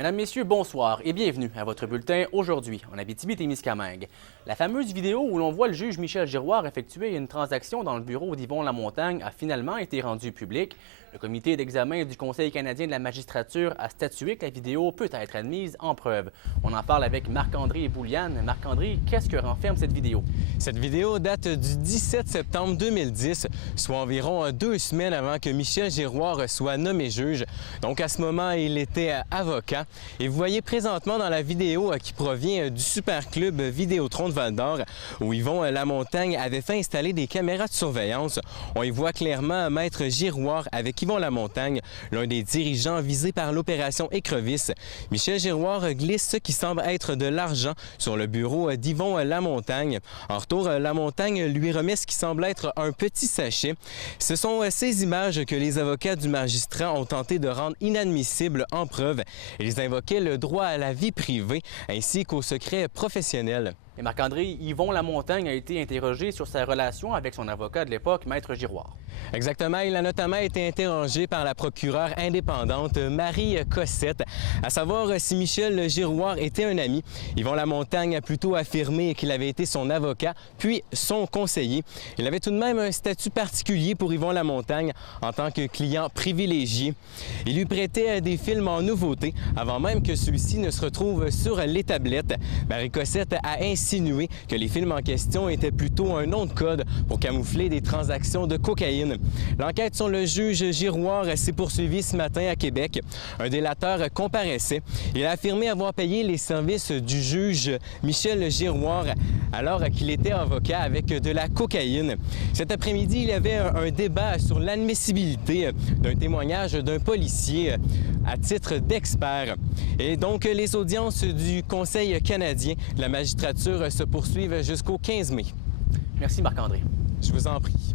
Mesdames, Messieurs, bonsoir et bienvenue à votre bulletin aujourd'hui en Abitibi-Témiscamingue. La fameuse vidéo où l'on voit le juge Michel Giroir effectuer une transaction dans le bureau d'Yvon Lamontagne a finalement été rendue publique. Le comité d'examen du Conseil canadien de la magistrature a statué que la vidéo peut être admise en preuve. On en parle avec Marc-André Bouliane. Marc-André, qu'est-ce que renferme cette vidéo? Cette vidéo date du 17 septembre 2010, soit environ 2 semaines avant que Michel Giroir soit nommé juge. Donc à ce moment, il était avocat. Et vous voyez présentement dans la vidéo qui provient du Super Club Vidéotron de Val-d'Or, où Yvon Lamontagne avait fait installer des caméras de surveillance. On y voit clairement Maître Giroir avec Yvon Lamontagne, l'un des dirigeants visés par l'opération Écrevisse. Michel Giroir glisse ce qui semble être de l'argent sur le bureau d'Yvon Lamontagne. En retour, Lamontagne lui remet ce qui semble être un petit sachet. Ce sont ces images que les avocats du magistrat ont tenté de rendre inadmissibles en preuve. Ils invoquaient le droit à la vie privée ainsi qu'au secret professionnel. Et Marc-André, Yvon Lamontagne a été interrogé sur sa relation avec son avocat de l'époque, Maître Giroir. Exactement. Il a notamment été interrogé par la procureure indépendante Marie Cossette, à savoir si Michel Giroir était un ami. Yvon Lamontagne a plutôt affirmé qu'il avait été son avocat, puis son conseiller. Il avait tout de même un statut particulier pour Yvon Lamontagne en tant que client privilégié. Il lui prêtait des films en nouveauté avant même que celui-ci ne se retrouve sur les tablettes. Marie Cossette a insinué que les films en question étaient plutôt un nom de code pour camoufler des transactions de cocaïne. L'enquête sur le juge Giroir s'est poursuivie ce matin à Québec. Un délateur comparaissait. Il a affirmé avoir payé les services du juge Michel Giroir alors qu'il était avocat avec de la cocaïne. Cet après-midi, il y avait un débat sur l'admissibilité d'un témoignage d'un policier à titre d'expert. Et donc, les audiences du Conseil canadien de la magistrature se poursuivent jusqu'au 15 mai. Merci Marc-André. Je vous en prie.